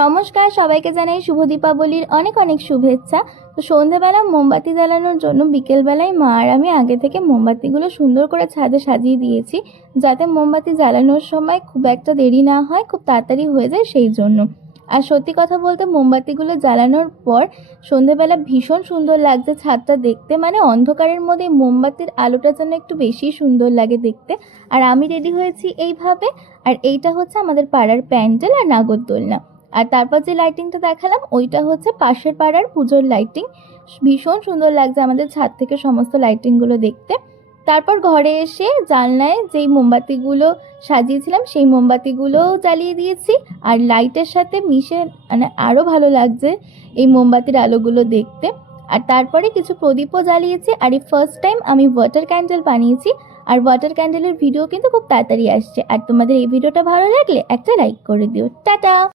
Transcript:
নমস্কার, সবাইকে জানাই শুভ দীপাবলির অনেক অনেক শুভেচ্ছা। তো সন্ধেবেলা মোমবাতি জ্বালানোর জন্য বিকেলবেলায় মা আর আমি আগে থেকে মোমবাতিগুলো সুন্দর করে ছাদে সাজিয়ে দিয়েছি, যাতে মোমবাতি জ্বালানোর সময় খুব একটা দেরি না হয়, খুব তাড়াতাড়ি হয়ে যায় সেই জন্য। আর সত্যি কথা বলতে মোমবাতিগুলো জ্বালানোর পর সন্ধেবেলা ভীষণ সুন্দর লাগছে ছাদটা দেখতে, মানে অন্ধকারের মধ্যে মোমবাতির আলোটা যেন একটু বেশি সুন্দর লাগে দেখতে। আর আমি রেডি হয়েছি এইভাবে। আর এইটা হচ্ছে আমাদের পাড়ার প্যান্ডেল আর নাগরদোলনা। আর তারপর যে লাইটিংটা দেখালাম ওইটা হচ্ছে পাশের পাড়ার পুজোর লাইটিং। ভীষণ সুন্দর লাগছে আমাদের ছাদ থেকে সমস্ত লাইটিংগুলো দেখতে। তারপর ঘরে এসে জানলায় যেই মোমবাতিগুলো সাজিয়েছিলাম সেই মোমবাতিগুলোও জ্বালিয়ে দিয়েছি। আর লাইটের সাথে মিশে মানে আরও ভালো লাগছে এই মোমবাতির আলোগুলো দেখতে। আর তারপরে কিছু প্রদীপও জ্বালিয়েছি। আর এই ফার্স্ট টাইম আমি ওয়াটার ক্যান্ডেল বানিয়েছি। আর ওয়াটার ক্যান্ডেলের ভিডিও কিন্তু খুব তাড়াতাড়ি আসছে। আর তোমাদের এই ভিডিওটা ভালো লাগলে একটা লাইক করে দিও। টাটা।